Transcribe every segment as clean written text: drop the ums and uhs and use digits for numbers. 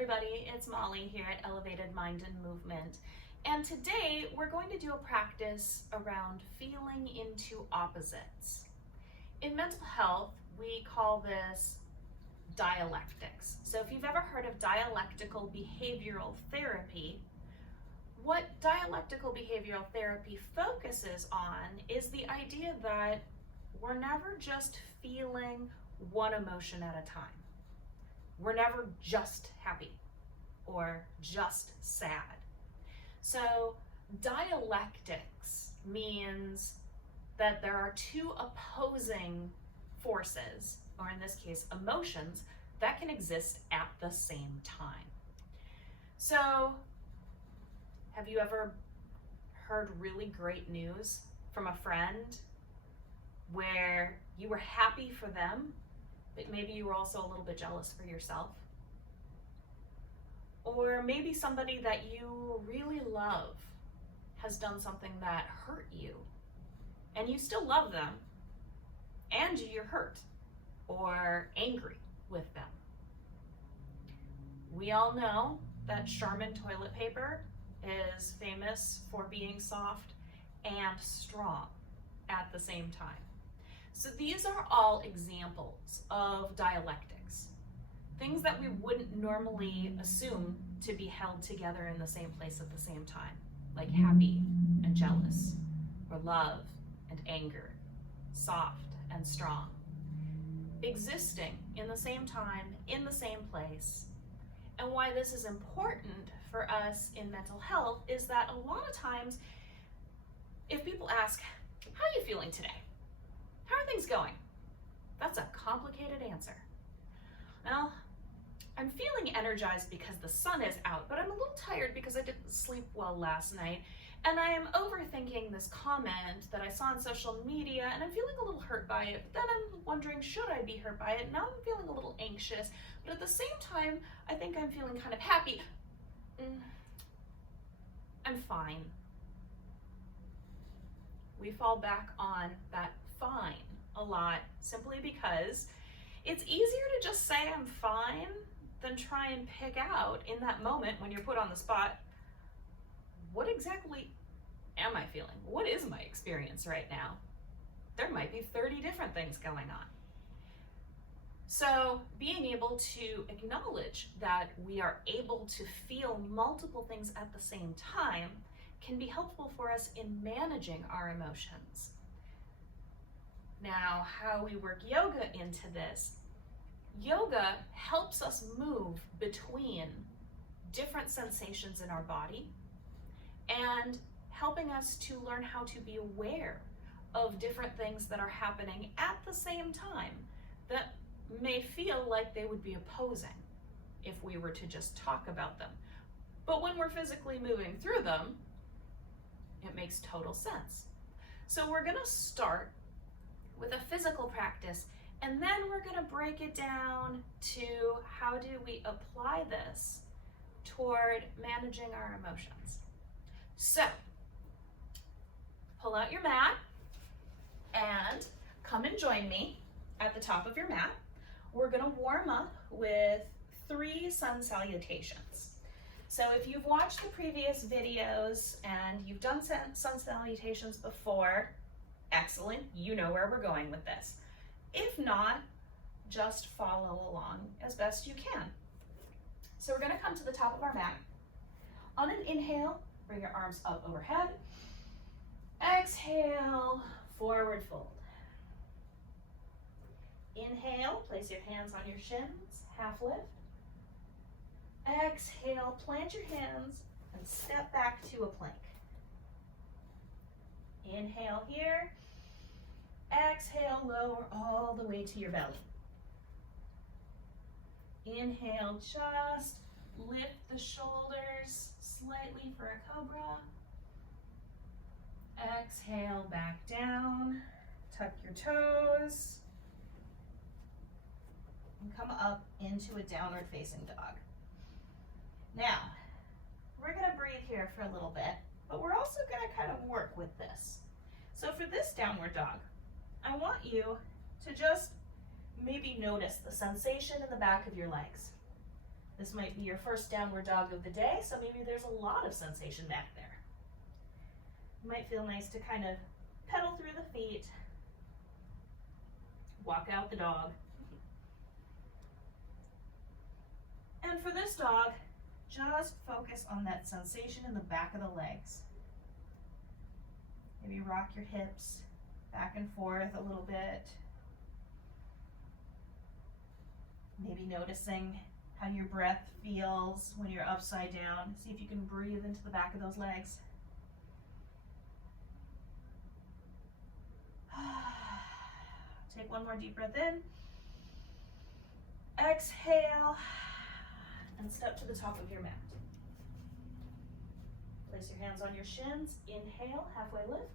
everybody, it's Molly here at Elevated Mind and Movement, and today we're going to do a practice around feeling into opposites. In mental health, we call this dialectics. So if you've ever heard of dialectical behavioral therapy, what dialectical behavioral therapy focuses on is the idea that we're never just feeling one emotion at a time. We're never just happy or just sad. So dialectics means that there are two opposing forces, or in this case, emotions, that can exist at the same time. So have you ever heard really great news from a friend where you were happy for them, but maybe you were also a little bit jealous for yourself? Or maybe somebody that you really love has done something that hurt you, and you still love them, and you're hurt or angry with them. We all know that Charmin toilet paper is famous for being soft and strong at the same time. So these are all examples of dialectics, things that we wouldn't normally assume to be held together in the same place at the same time, like happy and jealous, or love and anger, soft and strong, existing in the same time, in the same place. And why this is important for us in mental health is that a lot of times, if people ask, how are you feeling today? How are things going? That's a complicated answer. Well, I'm feeling energized because the sun is out, but I'm a little tired because I didn't sleep well last night, and I am overthinking this comment that I saw on social media, and I'm feeling a little hurt by it, but then I'm wondering, should I be hurt by it? Now I'm feeling a little anxious, but at the same time, I think I'm feeling kind of happy. I'm fine. We fall back on that fine a lot simply because it's easier to just say I'm fine than try and pick out in that moment when you're put on the spot, what exactly am I feeling? What is my experience right now? There might be 30 different things going on. So being able to acknowledge that we are able to feel multiple things at the same time can be helpful for us in managing our emotions. Now, how we work yoga into this. Yoga helps us move between different sensations in our body and helping us to learn how to be aware of different things that are happening at the same time that may feel like they would be opposing if we were to just talk about them. But when we're physically moving through them, it makes total sense. So we're gonna start with a physical practice, and then we're gonna break it down to how do we apply this toward managing our emotions. So, pull out your mat and come and join me at the top of your mat. We're gonna warm up with 3 sun salutations. So if you've watched the previous videos and you've done sun salutations before, excellent, you know where we're going with this. If not, just follow along as best you can. So we're gonna come to the top of our mat. On an inhale, bring your arms up overhead. Exhale, forward fold. Inhale, place your hands on your shins, half lift. Exhale, plant your hands and step back to a plank. Inhale here. Exhale, lower all the way to your belly. Inhale, just lift the shoulders slightly for a cobra. Exhale, back down. Tuck your toes. And come up into a downward facing dog. Now, we're gonna breathe here for a little bit, but we're also gonna kind of work with this. So for this downward dog, I want you to just maybe notice the sensation in the back of your legs. This might be your first downward dog of the day, so maybe there's a lot of sensation back there. It might feel nice to kind of pedal through the feet, walk out the dog. And for this dog, just focus on that sensation in the back of the legs. Maybe rock your hips back and forth a little bit. Maybe noticing how your breath feels when you're upside down. See if you can breathe into the back of those legs. Take one more deep breath in. Exhale, and step to the top of your mat. Place your hands on your shins. Inhale, halfway lift.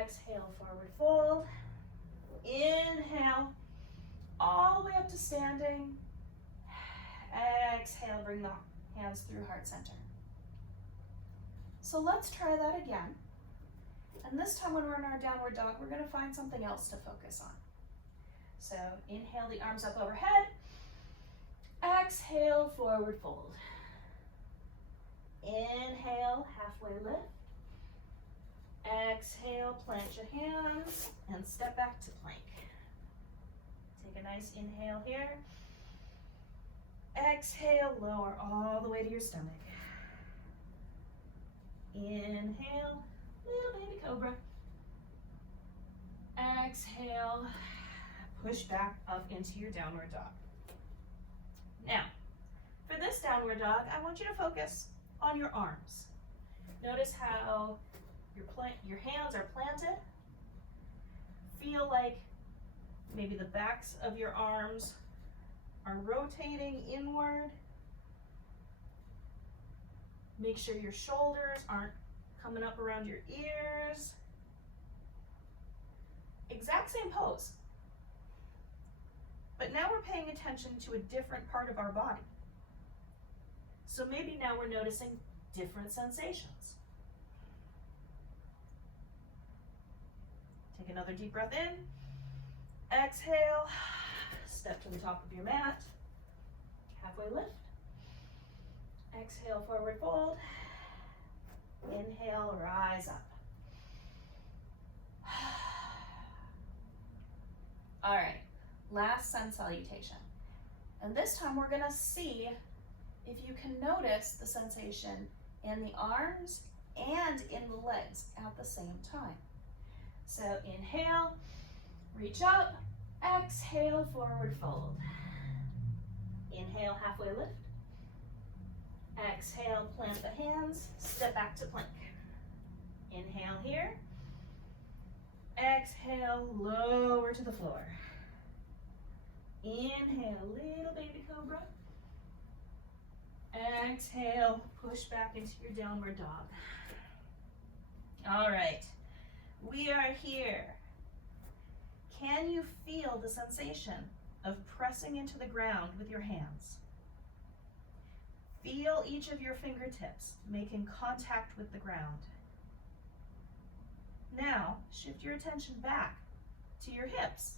Exhale, forward fold. Inhale, all the way up to standing. Exhale, bring the hands through heart center. So let's try that again. And this time when we're in our downward dog, we're going to find something else to focus on. So inhale, the arms up overhead. Exhale, forward fold. Inhale, halfway lift. Exhale, plant your hands and step back to plank. Take a nice inhale here. Exhale, lower all the way to your stomach. Inhale, little baby cobra. Exhale, push back up into your downward dog. Now, for this downward dog, I want you to focus on your arms. Notice how your hands are planted. Feel like maybe the backs of your arms are rotating inward. Make sure your shoulders aren't coming up around your ears. Exact same pose. But now we're paying attention to a different part of our body. So maybe now we're noticing different sensations. Take another deep breath in. Exhale, step to the top of your mat. Halfway lift. Exhale, forward fold. Inhale, rise up. All right, last sun salutation. And this time we're gonna see if you can notice the sensation in the arms and in the legs at the same time. So inhale, reach up, exhale, forward fold. Inhale, halfway lift. Exhale, plant the hands, step back to plank. Inhale here. Exhale, lower to the floor. Inhale, little baby cobra. Exhale, push back into your downward dog. All right, we are here. Can you feel the sensation of pressing into the ground with your hands? Feel each of your fingertips making contact with the ground. Now, shift your attention back to your hips.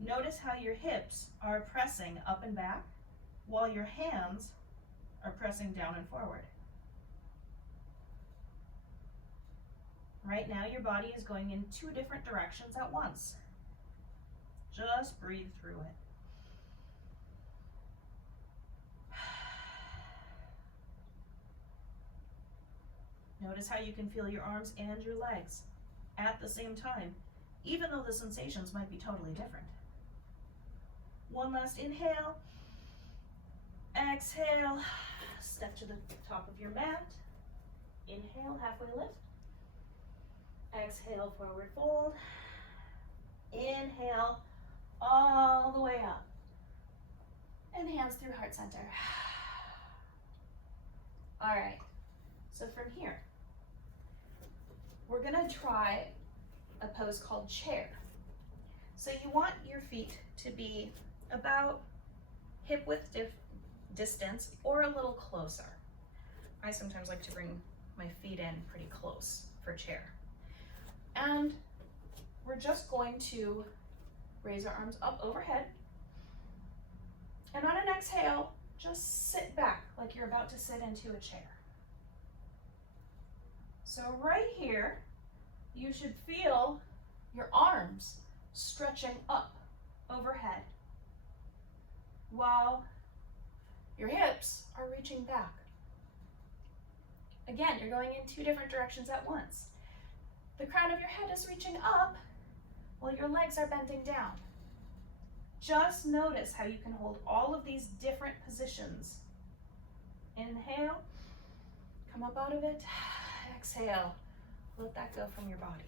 Notice how your hips are pressing up and back while your hands are pressing down and forward. Right now, your body is going in two different directions at once. Just breathe through it. Notice how you can feel your arms and your legs at the same time, even though the sensations might be totally different. One last inhale. Exhale. Step to the top of your mat. Inhale, halfway lift. Exhale, forward fold. Inhale, all the way up. And hands through heart center. All right, so from here, we're gonna try a pose called chair. So you want your feet to be about hip width distance or a little closer. I sometimes like to bring my feet in pretty close for chair. And we're just going to raise our arms up overhead And on an exhale, just sit back like you're about to sit into a chair. So right here, you should feel your arms stretching up overhead while your hips are reaching back. Again, you're going in 2 different directions at once. The crown of your head is reaching up while your legs are bending down. Just notice how you can hold all of these different positions. Inhale, come up out of it. Exhale, let that go from your body.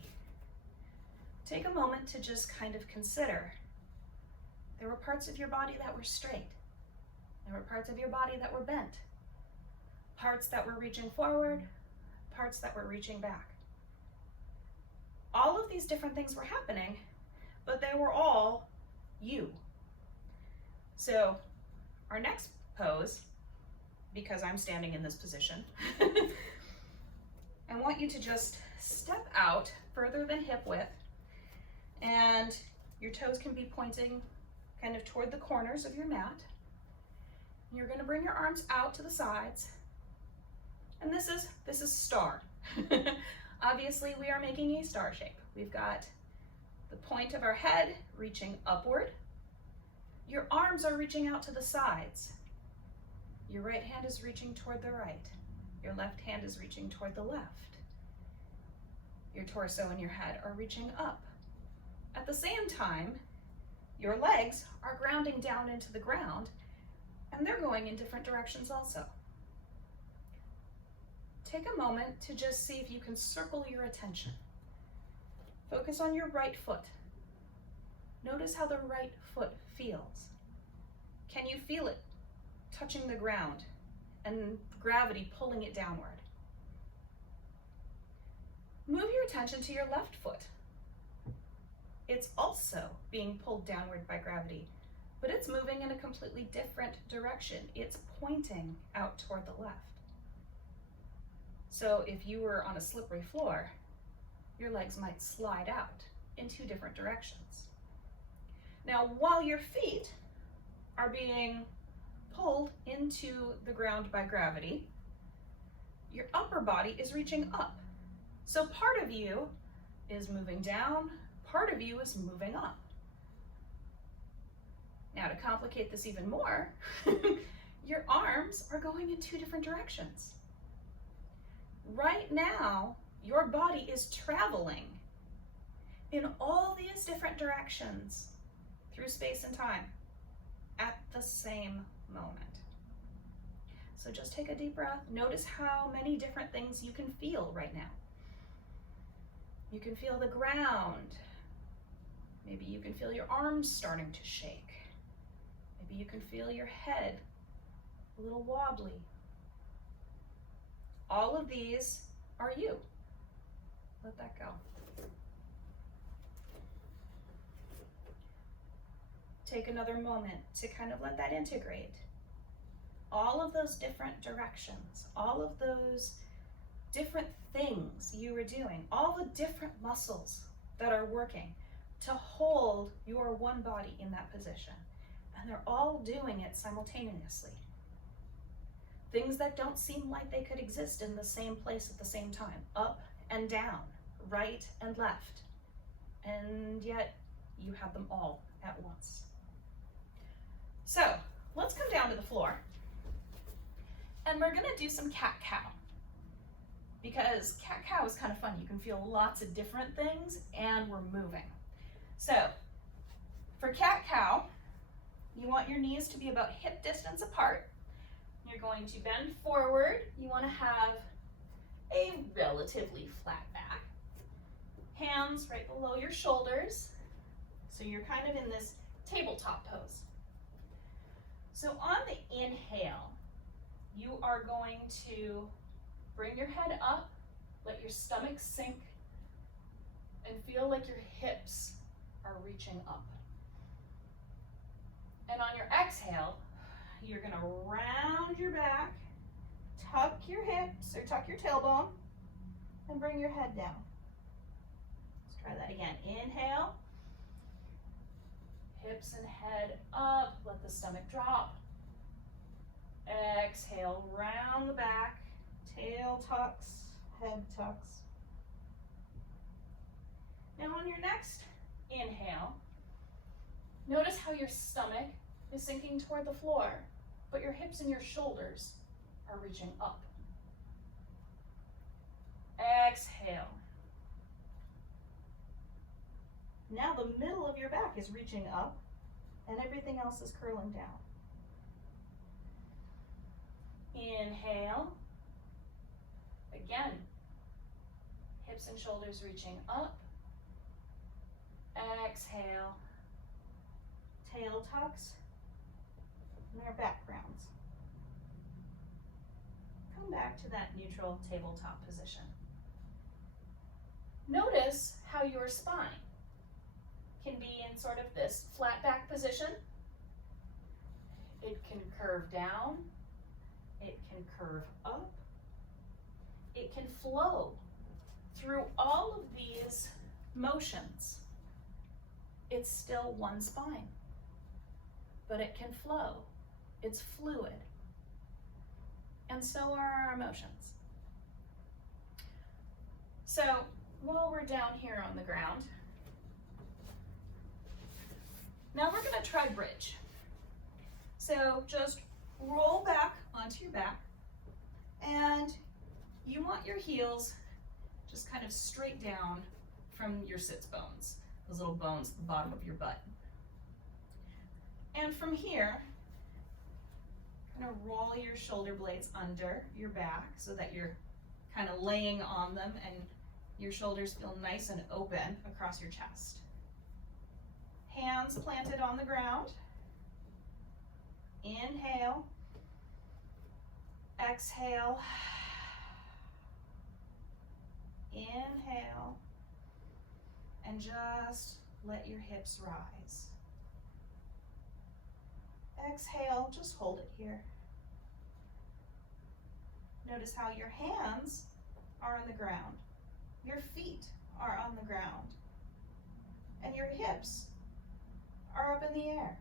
Take a moment to just kind of consider. There were parts of your body that were straight. There were parts of your body that were bent. Parts that were reaching forward, parts that were reaching back. All of these different things were happening, but they were all you. So our next pose, because I'm standing in this position, I want you to just step out further than hip width, and your toes can be pointing kind of toward the corners of your mat. You're going to bring your arms out to the sides, and this is star. Obviously, we are making a star shape. We've got the point of our head reaching upward. Your arms are reaching out to the sides. Your right hand is reaching toward the right. Your left hand is reaching toward the left. Your torso and your head are reaching up. At the same time, your legs are grounding down into the ground, and they're going in different directions also. Take a moment to just see if you can circle your attention. Focus on your right foot. Notice how the right foot feels. Can you feel it touching the ground and gravity pulling it downward? Move your attention to your left foot. It's also being pulled downward by gravity, but it's moving in a completely different direction. It's pointing out toward the left. So if you were on a slippery floor, your legs might slide out in 2 different directions. Now, while your feet are being pulled into the ground by gravity, your upper body is reaching up. So part of you is moving down, part of you is moving up. Now, to complicate this even more, your arms are going in 2 different directions. Right now, your body is traveling in all these different directions through space and time at the same moment. So just take a deep breath. Notice how many different things you can feel right now. You can feel the ground. Maybe you can feel your arms starting to shake. Maybe you can feel your head a little wobbly. All of these are you. Let that go. Take another moment to kind of let that integrate. All of those different directions, all of those different things you were doing, all the different muscles that are working to hold your one body in that position. And they're all doing it simultaneously. Things that don't seem like they could exist in the same place at the same time. Up and down, right and left. And yet you have them all at once. So let's come down to the floor. And we're gonna do some cat-cow. Because cat-cow is kind of fun. You can feel lots of different things and we're moving. So for cat-cow, you want your knees to be about hip distance apart. You're going to bend forward. You want to have a relatively flat back. Hands right below your shoulders. So you're kind of in this tabletop pose. So on the inhale, you are going to bring your head up, let your stomach sink, and feel like your hips are reaching up. And on your exhale, you're gonna round your back, tuck your hips or tuck your tailbone, and bring your head down. Let's try that again. Inhale, Hips and head up, let the stomach drop. Exhale, round the back, tail tucks, head tucks. Now on your next inhale, notice how your stomach is sinking toward the floor, but your hips and your shoulders are reaching up. Exhale. Now the middle of your back is reaching up and everything else is curling down. Inhale. Again, hips and shoulders reaching up. Exhale. Tail tucks and their back rounds. Come back to that neutral tabletop position. Notice how your spine can be in sort of this flat back position. It can curve down, it can curve up, it can flow through all of these motions. It's still one spine, but it can flow. It's fluid. And so are our emotions. So while we're down here on the ground, now we're going to try bridge. So just roll back onto your back, and you want your heels just kind of straight down from your sits bones, those little bones at the bottom of your butt. And from here, kind of roll your shoulder blades under your back so that you're kind of laying on them and your shoulders feel nice and open across your chest. Hands planted on the ground. Inhale. Exhale. Inhale. And just let your hips rise. Exhale, just hold it here. Notice how your hands are on the ground. Your feet are on the ground. And your hips are up in the air.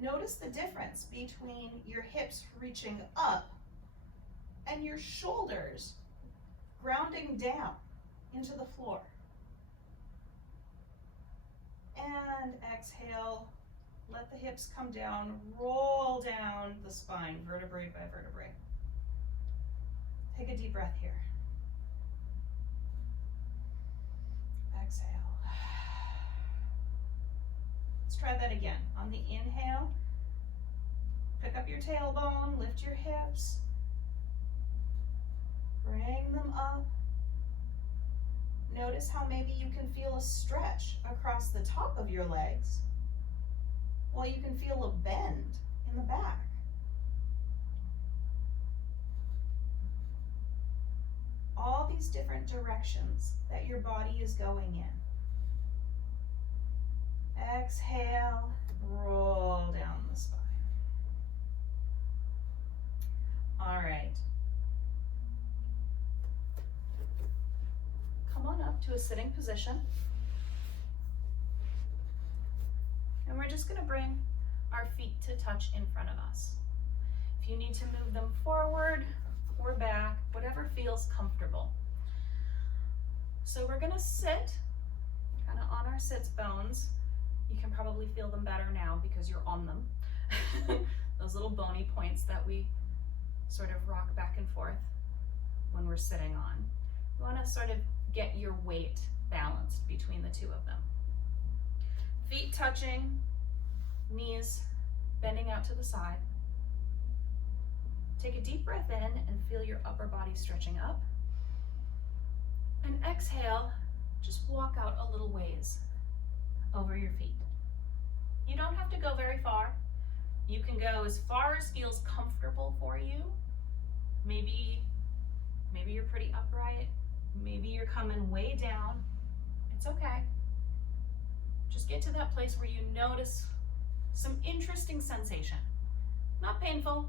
Notice the difference between your hips reaching up and your shoulders grounding down into the floor. And exhale, let the hips come down, roll down the spine, vertebrae by vertebrae. Take a deep breath here. Exhale. Let's try that again. On the inhale, pick up your tailbone, lift your hips, bring them up. Notice how maybe you can feel a stretch across the top of your legs, while you can feel a bend in the back. All these different directions that your body is going in. Exhale, roll down the spine. All right. Come on up to a sitting position. And we're just going to bring our feet to touch in front of us. If you need to move them forward or back, whatever feels comfortable. So we're going to sit kind of on our sits bones. You can probably feel them better now because you're on them. Those little bony points that we sort of rock back and forth when we're sitting on. You want to sort of get your weight balanced between the two of them. Feet touching, knees bending out to the side. Take a deep breath in and feel your upper body stretching up. And exhale, just walk out a little ways over your feet. You don't have to go very far. You can go as far as feels comfortable for you. Maybe you're pretty upright. Maybe you're coming way down. It's okay. Just get to that place where you notice some interesting sensation. Not painful,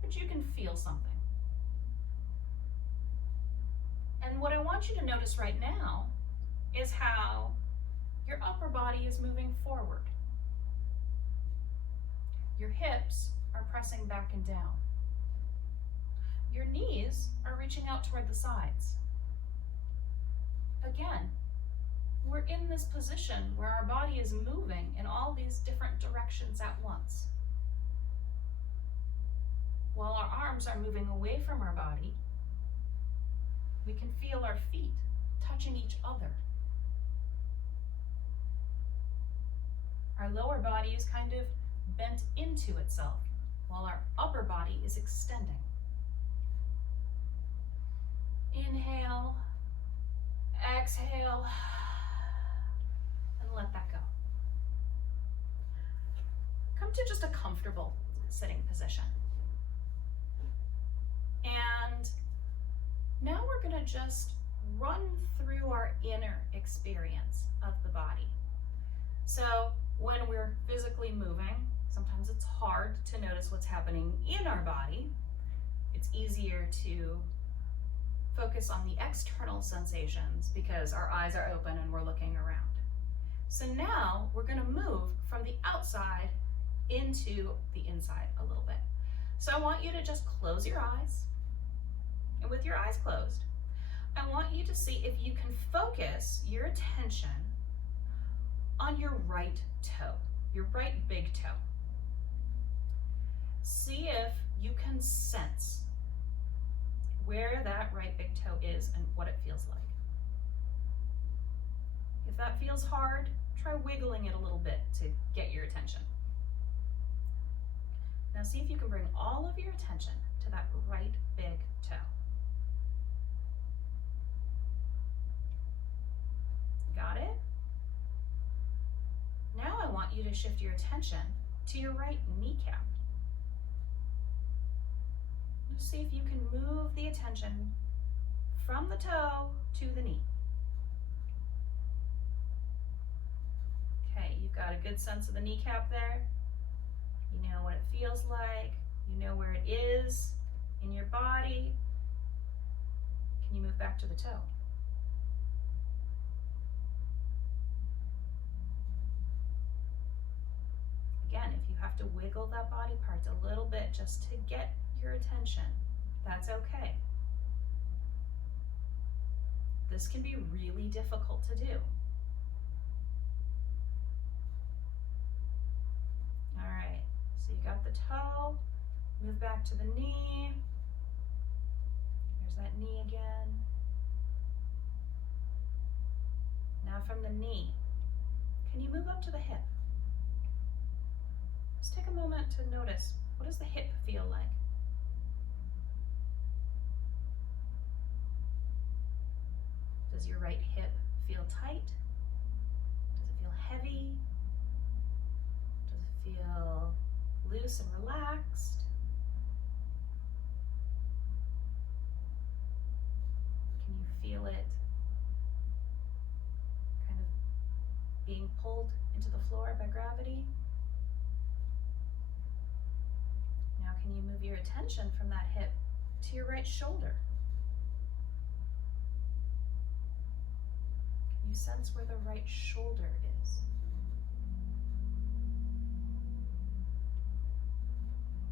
but you can feel something. And what I want you to notice right now is how your upper body is moving forward. Your hips are pressing back and down. Your knees are reaching out toward the sides. Again, we're in this position where our body is moving in all these different directions at once. While our arms are moving away from our body, we can feel our feet touching each other. Our lower body is kind of bent into itself, while our upper body is extending. Inhale, exhale, and let that go. Come to just a comfortable sitting position. And now we're going to just run through our inner experience of the body. So when we're physically moving, sometimes it's hard to notice what's happening in our body. It's easier to focus on the external sensations because our eyes are open and we're looking around. So now we're going to move from the outside into the inside a little bit. So I want you to just close your eyes. And with your eyes closed, I want you to see if you can focus your attention on your right toe, your right big toe. See if you can sense where that right big toe is and what it feels like. If that feels hard, try wiggling it a little bit to get your attention. Now see if you can bring all of your attention to that right big toe. Got it? Now I want you to shift your attention to your right kneecap. Just see if you can move the attention from the toe to the knee. Okay, you've got a good sense of the kneecap there. You know what it feels like. You know where it is in your body. Can you move back to the toe? Again, if you have to wiggle that body part a little bit just to get your attention, that's okay. This can be really difficult to do. All right, so you got the toe, move back to the knee. There's that knee again. Now from the knee, can you move up to the hip? Just take a moment to notice, what does the hip feel like? Does your right hip feel tight? Does it feel heavy? Does it feel loose and relaxed? Can you feel it kind of being pulled into the floor by gravity? Now can you move your attention from that hip to your right shoulder? Can you sense where the right shoulder is?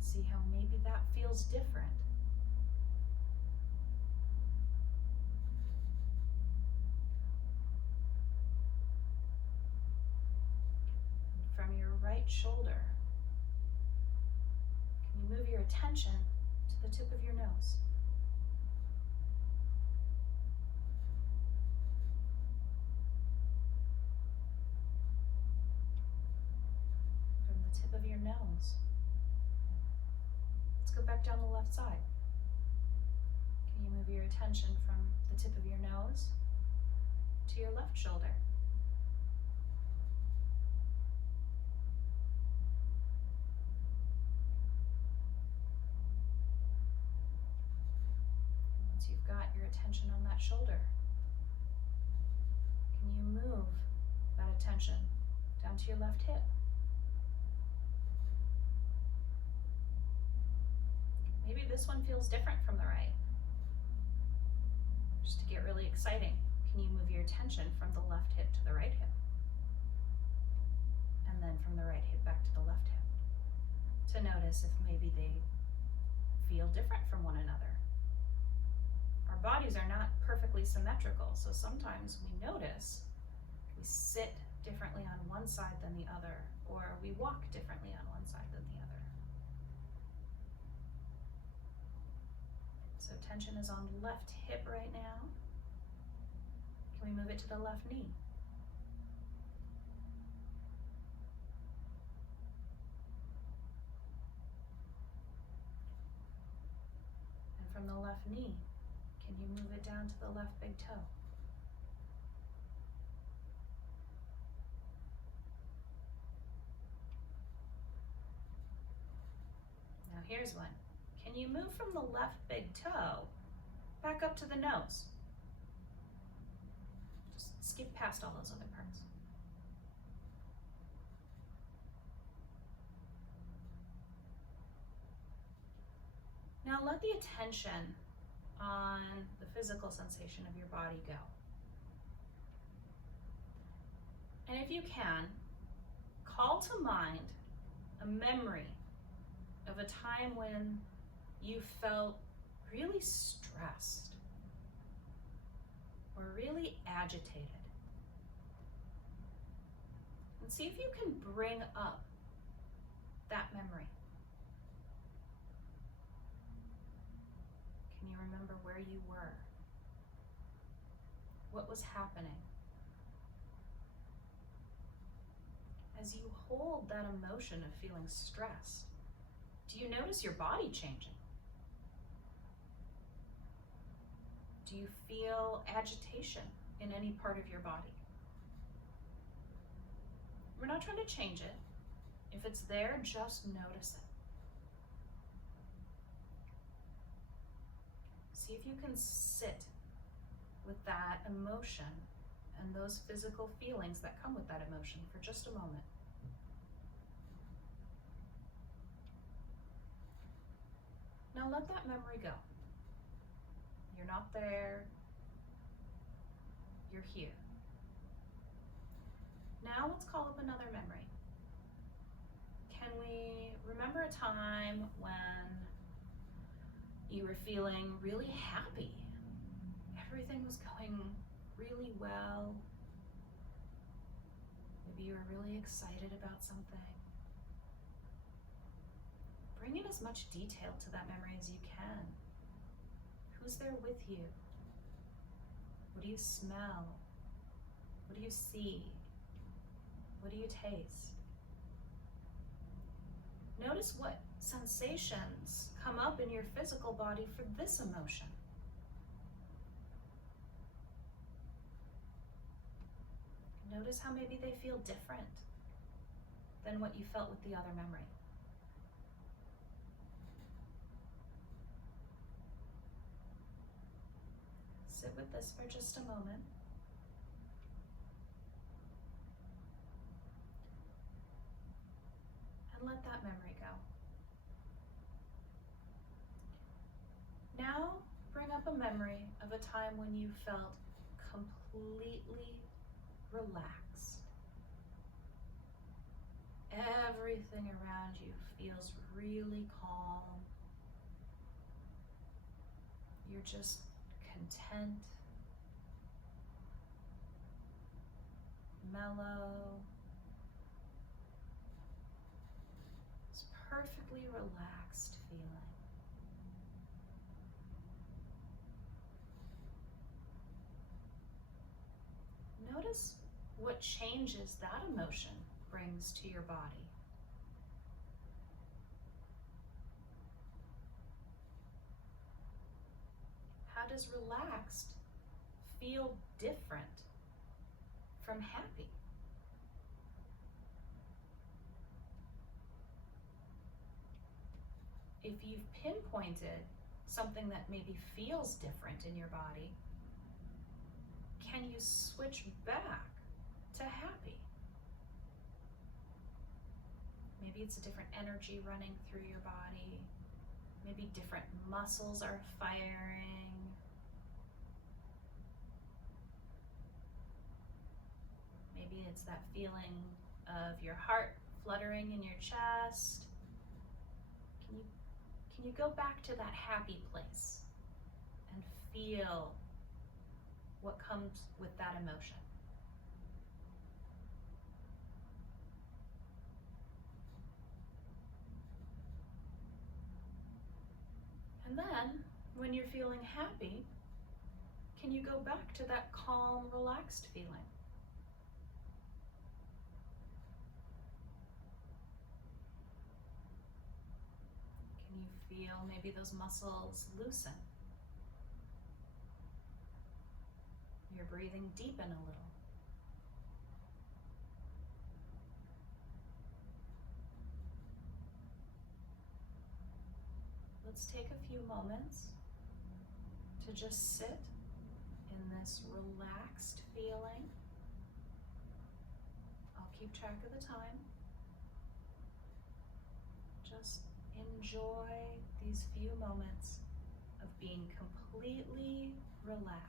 See how maybe that feels different. And from your right shoulder, can you move your attention to the tip of your nose? From the tip of your nose, let's go back down the left side. Can you move your attention from the tip of your nose to your left shoulder? Once you've got your attention on that shoulder, can you move that attention down to your left hip? Maybe this one feels different from the right. Just to get really exciting, can you move your attention from the left hip to the right hip? And then from the right hip back to the left hip, to notice if maybe they feel different from one another. Our bodies are not perfectly symmetrical, so sometimes we notice we sit differently on one side than the other, or we walk differently on one side than the other. So tension is on the left hip right now. Can we move it to the left knee? And from the left knee, can you move it down to the left big toe? Now here's one. Can you move from the left big toe back up to the nose? Just skip past all those other parts. Now let the attention on the physical sensation of your body go. And if you can, call to mind a memory of a time when you felt really stressed or really agitated. And see if you can bring up that memory. Can you remember where you were? What was happening? As you hold that emotion of feeling stressed, do you notice your body changing? Do you feel agitation in any part of your body? We're not trying to change it. If it's there, just notice it. See if you can sit with that emotion and those physical feelings that come with that emotion for just a moment. Now let that memory go. You're not there. You're here. Now let's call up another memory. Can we remember a time when you were feeling really happy? Everything was going really well. Maybe you were really excited about something. Bring in as much detail to that memory as you can. Who's there with you? What do you smell? What do you see? What do you taste? Notice what sensations come up in your physical body for this emotion. Notice how maybe they feel different than what you felt with the other memory. Sit with this for just a moment. And let that memory go. Now bring up a memory of a time when you felt completely relaxed. Everything around you feels really calm. You're just content, mellow. It's perfectly relaxed feeling. Notice what changes that emotion brings to your body. How does relaxed feel different from happy? If you've pinpointed something that maybe feels different in your body, can you switch back to happy? Maybe it's a different energy running through your body. Maybe different muscles are firing. Maybe it's that feeling of your heart fluttering in your chest. Can you go back to that happy place and feel what comes with that emotion? And then, when you're feeling happy, can you go back to that calm, relaxed feeling? Can you feel maybe those muscles loosen? Your breathing deepen a little. Let's take a few moments to just sit in this relaxed feeling. I'll keep track of the time. Just enjoy these few moments of being completely relaxed.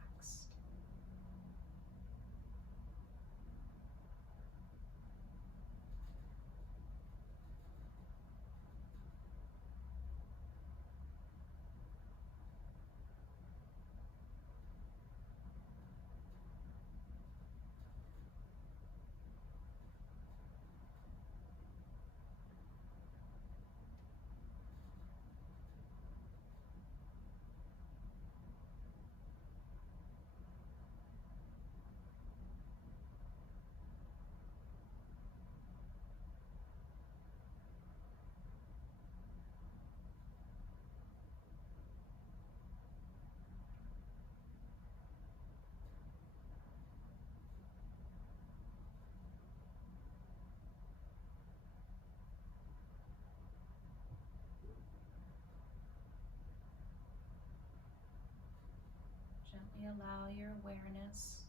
Gently allow your awareness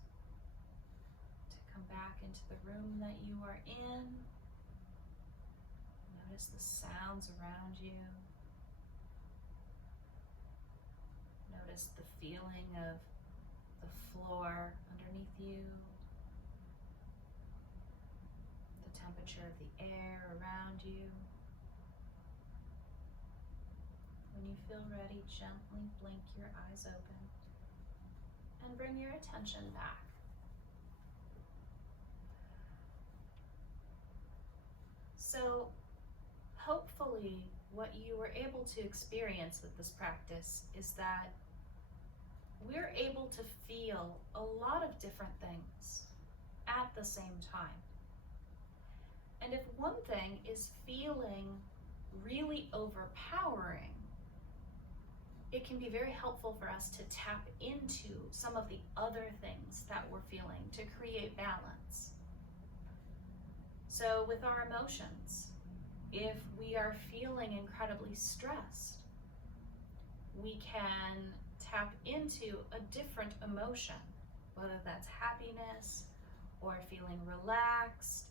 to come back into the room that you are in. Notice the sounds around you. Notice the feeling of the floor underneath you, the temperature of the air around you. When you feel ready, gently blink your eyes open and bring your attention back. So, hopefully, what you were able to experience with this practice is that we're able to feel a lot of different things at the same time. And if one thing is feeling really overpowering, it can be very helpful for us to tap into some of the other things that we're feeling to create balance. So with our emotions, if we are feeling incredibly stressed, we can tap into a different emotion, whether that's happiness or feeling relaxed,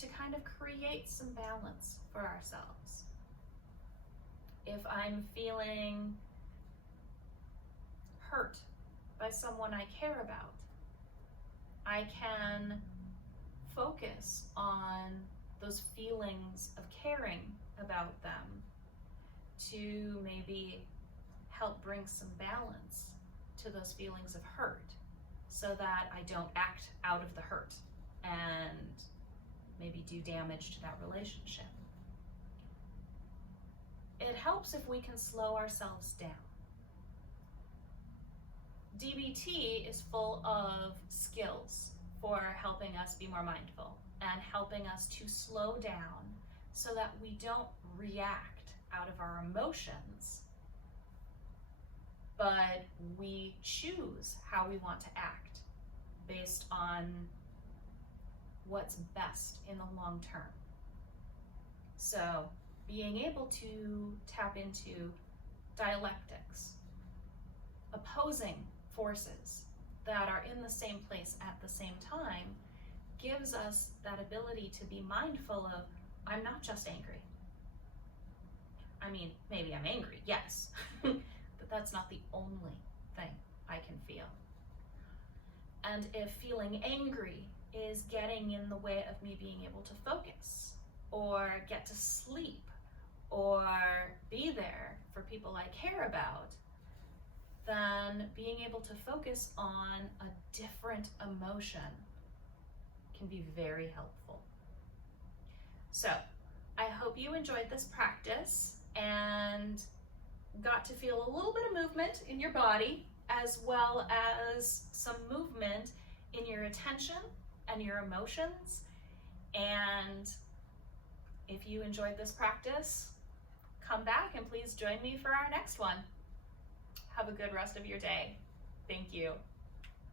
to kind of create some balance for ourselves. If I'm feeling hurt by someone I care about, I can focus on those feelings of caring about them to maybe help bring some balance to those feelings of hurt, so that I don't act out of the hurt and maybe do damage to that relationship. It helps if we can slow ourselves down. DBT is full of skills for helping us be more mindful and helping us to slow down so that we don't react out of our emotions, but we choose how we want to act based on what's best in the long term. So being able to tap into dialectics, opposing forces that are in the same place at the same time, gives us that ability to be mindful of, I'm not just angry. I mean, maybe I'm angry, yes, but that's not the only thing I can feel. And if feeling angry is getting in the way of me being able to focus or get to sleep or be there for people I care about, then being able to focus on a different emotion can be very helpful. So I hope you enjoyed this practice and got to feel a little bit of movement in your body, as well as some movement in your attention and your emotions. And if you enjoyed this practice, come back and please join me for our next one. Have a good rest of your day. Thank you.